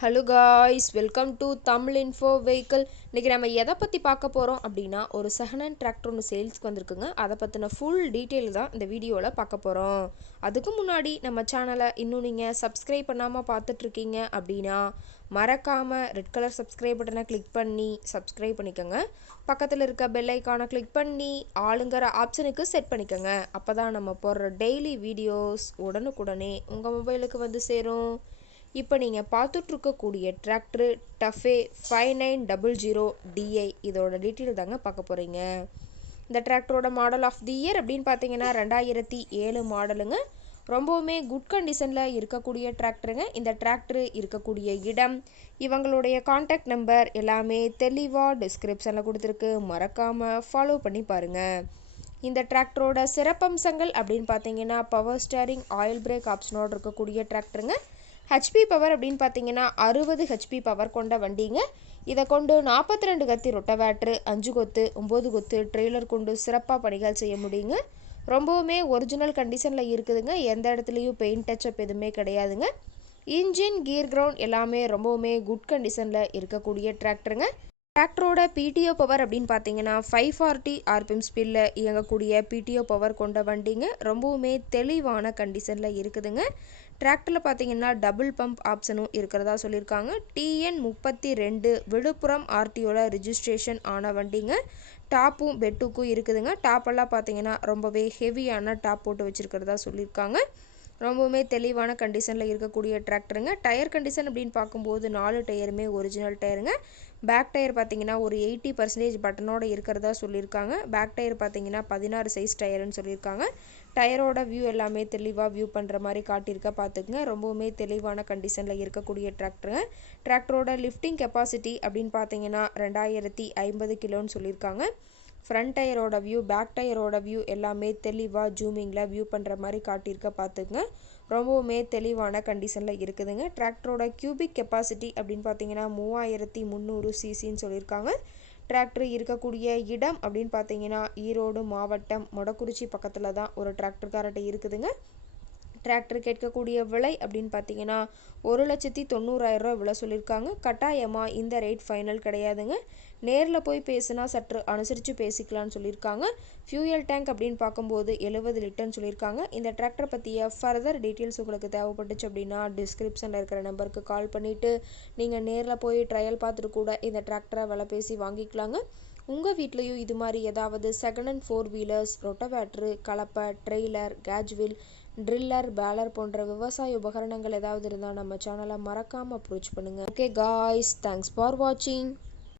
Hello guys, welcome to Tamil info vehicle. இன்றைக்கி நம்ம எதை பற்றி பார்க்க போகிறோம் அப்படின்னா, ஒரு செகண்ட் ஹேண்ட் டிராக்டர் ஒன்று சேல்ஸ்க்கு வந்திருக்குங்க. அதை பற்றின ஃபுல் டீட்டெயில் தான் இந்த வீடியோவில் பார்க்க போகிறோம். அதுக்கு முன்னாடி நம்ம சேனலை இன்னும் நீங்கள் சப்ஸ்கிரைப் பண்ணாமல் பார்த்துட்ருக்கீங்க அப்படின்னா மறக்காமல் ரெட் கலர் சப்ஸ்கிரைப் பட்டனை கிளிக் பண்ணி சப்ஸ்கிரைப் பண்ணிக்கோங்க. பக்கத்தில் இருக்க பெல் ஐக்கானை கிளிக் பண்ணி ஆளுங்கிற ஆப்ஷனுக்கு செட் பண்ணிக்கோங்க. அப்போ தான் நம்ம போடுற டெய்லி வீடியோஸ் உடனுக்குடனே உங்கள் மொபைலுக்கு வந்து சேரும். இப்போ நீங்கள் பார்த்துட்ருக்கக்கூடிய டிராக்டரு டஃபே 5900 DI. இதோட டீட்டெயில் தாங்க பார்க்க போகிறீங்க. இந்த டிராக்டரோட மாடல் ஆஃப் தி இயர் அப்படின்னு பார்த்தீங்கன்னா 2007 மாடலுங்க. ரொம்பவுமே குட் கண்டிஷனில் இருக்கக்கூடிய டிராக்டருங்க. இந்த டிராக்டரு இருக்கக்கூடிய இடம், இவங்களுடைய காண்டாக்ட் நம்பர் எல்லாமே தெளிவாக டிஸ்கிரிப்ஷனில் கொடுத்துருக்கு. மறக்காமல் ஃபாலோ பண்ணி பாருங்கள். இந்த டிராக்டரோட சிறப்பம்சங்கள் அப்படின்னு பார்த்தீங்கன்னா, பவர் ஸ்டேரிங், ஆயில் பிரேக் ஆப்ஷனோடு இருக்கக்கூடிய டிராக்டருங்க. ஹெச்பி பவர் அப்படின்னு பார்த்தீங்கன்னா 60 ஹெச்பி பவர் கொண்ட வண்டிங்க. இதை கொண்டு 42 கத்தி ரொட்டவேட்ரு, 5 கொத்து, 9 கொத்து ட்ரெய்லர் கொண்டு சிறப்பாக பணிகள் செய்ய முடியுங்க. ரொம்பவுமே ஒரிஜினல் கண்டிஷனில் இருக்குதுங்க. எந்த இடத்துலையும் பெயிண்ட் டச்சப் எதுவுமே கிடையாதுங்க. இன்ஜின், கியர் கிரவுண்ட் எல்லாமே ரொம்பவுமே குட் கண்டிஷனில் இருக்கக்கூடிய டிராக்டருங்க. டிராக்டரோட பிடிஓ பவர் அப்படின்னு பார்த்தீங்கன்னா 540 RPM ஸ்பீடில் இயங்கக்கூடிய பிடிஓ பவர் கொண்ட வண்டிங்க. ரொம்பவுமே தெளிவான கண்டிஷனில் இருக்குதுங்க. டிராக்டரில் பார்த்தீங்கன்னா டபுள் பம்ப் ஆப்ஷனும் இருக்கிறதா சொல்லியிருக்காங்க. TN 32 விழுப்புரம் RTOவில் ரிஜிஸ்ட்ரேஷன் ஆன வண்டிங்க. டாப்பும் பெட்டுக்கும் இருக்குதுங்க. டாப்பெல்லாம் பார்த்தீங்கன்னா ரொம்பவே ஹெவியான டாப் போட்டு வச்சுருக்கிறதா சொல்லியிருக்காங்க. ரொம்பவுமே தெளிவான கண்டிஷனில் இருக்கக்கூடிய டிராக்டருங்க. டயர் கண்டிஷன் அப்படின்னு பார்க்கும்போது 4 டயருமே ஒரிஜினல் டயருங்க. பேக் டயர் பார்த்தீங்கன்னா ஒரு 80% பட்டனோட இருக்கிறதா சொல்லியிருக்காங்க. பேக் டயர் பார்த்தீங்கன்னா 16 சைஸ் டயருன்னு சொல்லியிருக்காங்க. டயரோட வியூ எல்லாமே தெளிவாக வியூ பண்ணுற மாதிரி காட்டியிருக்க பார்த்துக்குங்க. ரொம்பவுமே தெளிவான கண்டிஷனில் இருக்கக்கூடிய டிராக்டருங்க. டிராக்டரோட லிஃப்டிங் கெப்பாசிட்டி அப்படின்னு பார்த்தீங்கன்னா 2050 கிலோன்னு சொல்லியிருக்காங்க. ஃப்ரண்ட் டயரோட வியூ, பேக் டயரோட வியூ எல்லாமே தெளிவாக ஜூமிங்கில் வியூ பண்ணுற மாதிரி காட்டியிருக்க பார்த்துக்குங்க. ரொம்பவுமே தெளிவான கண்டிஷனில் இருக்குதுங்க. டிராக்டரோட கியூபிக் கெப்பாசிட்டி அப்படின்னு பார்த்தீங்கன்னா 3300 சிசின்னு சொல்லியிருக்காங்க. டிராக்டர் இருக்கக்கூடிய இடம் அப்படின்னு பார்த்தீங்கன்னா ஈரோடு மாவட்டம் மொடக்குறிச்சி பக்கத்தில் தான் ஒரு டிராக்டர் கார்ட்ட இருக்குதுங்க. டிராக்டர் கேட்கக்கூடிய விலை அப்படின்னு பார்த்தீங்கன்னா 1,90,000 ரூபா விலை சொல்லியிருக்காங்க. கட்டாயமாக இந்த ரேட் ஃபைனல் கிடையாதுங்க. நேரில் போய் பேசுனா சற்று அனுசரித்து பேசிக்கலான்னு சொல்லியிருக்காங்க. ஃபியூயல் டேங்க் அப்படின்னு பார்க்கும்போது 70 லிட்டர்னு சொல்லியிருக்காங்க. இந்த டிராக்டரை பற்றிய ஃபர்தர் டீட்டெயில்ஸ் உங்களுக்கு தேவைப்பட்டுச்சு அப்படின்னா டிஸ்கிரிப்ஷனில் இருக்கிற நம்பருக்கு கால் பண்ணிவிட்டு நீங்கள் நேரில் போய் ட்ரையல் பார்த்துட்டு கூட இந்த டிராக்டரை விலை பேசி வாங்கிக்கலாங்க. உங்கள் வீட்லேயும் இது மாதிரி ஏதாவது செகண்ட் ஹேண்ட் 4 வீலர்ஸ், ரொட்டவேட்ரு, கலப்பை, ட்ரெய்லர், கேஜ்வில், ட்ரில்லர், பேலர் போன்ற விவசாய உபகரணங்கள் ஏதாவது இருந்தால் நம்ம சேனலை மறக்காமல் அப்ரோச் பண்ணுங்கள். ஓகே காய்ஸ், தேங்க்ஸ் ஃபார் வாட்சிங்.